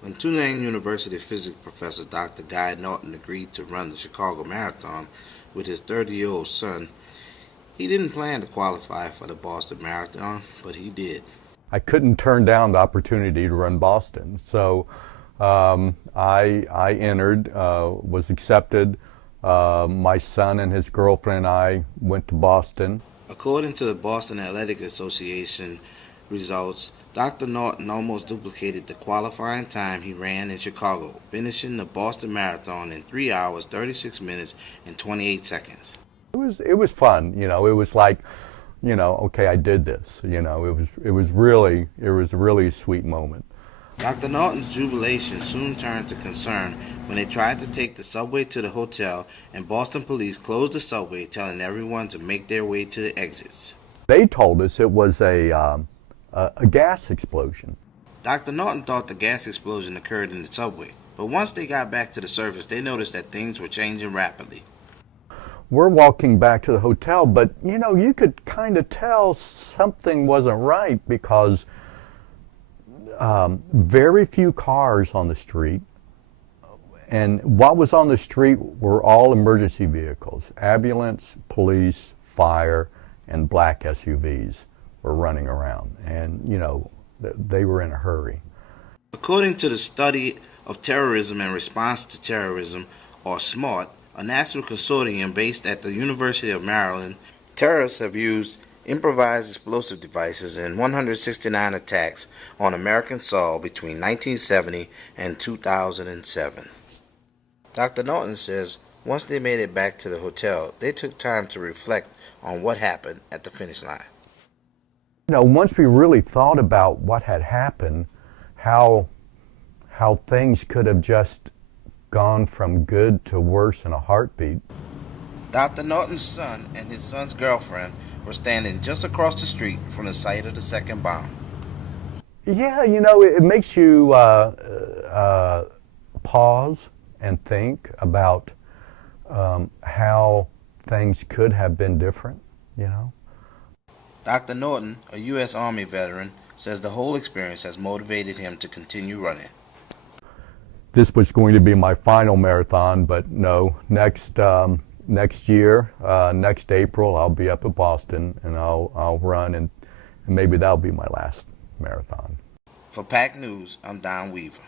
When Tulane University physics professor Dr. Guy Norton agreed to run the Chicago Marathon with his 30-year-old son, he didn't plan to qualify for the Boston Marathon, but he did. I couldn't turn down the opportunity to run Boston, so I entered, was accepted. My son and his girlfriend and I went to Boston. According to the Boston Athletic Association results, Dr. Norton almost duplicated the qualifying time he ran in Chicago, finishing the Boston Marathon in 3 hours, 36 minutes, and 28 seconds. It was fun, you know. It was like, you know, okay, I did this. You know, it was a really sweet moment. Dr. Norton's jubilation soon turned to concern when they tried to take the subway to the hotel and Boston police closed the subway, telling everyone to make their way to the exits. They told us it was a gas explosion. Dr. Norton thought the gas explosion occurred in the subway, but once they got back to the surface, they noticed that things were changing rapidly. We're walking back to the hotel, but you know, you could kind of tell something wasn't right because very few cars on the street, and what was on the street were all emergency vehicles. Ambulance, police, fire, and black SUVs were running around, and you know, they were in a hurry. According to the Study of Terrorism and Response to Terrorism, or SMART, a national consortium based at the University of Maryland, terrorists have used improvised explosive devices in 169 attacks on American soil between 1970 and 2007. Dr. Norton says once they made it back to the hotel, they took time to reflect on what happened at the finish line. You know, once we really thought about what had happened, how things could have just gone from good to worse in a heartbeat. Dr. Norton's son and his son's girlfriend were standing just across the street from the site of the second bomb. Yeah, you know, it makes you pause and think about how things could have been different, you know. Dr. Norton, a U.S. Army veteran, says the whole experience has motivated him to continue running. This was going to be my final marathon, but no, next year, next April, I'll be up at Boston and I'll run, and maybe that'll be my last marathon. For PAC News, I'm Don Weaver.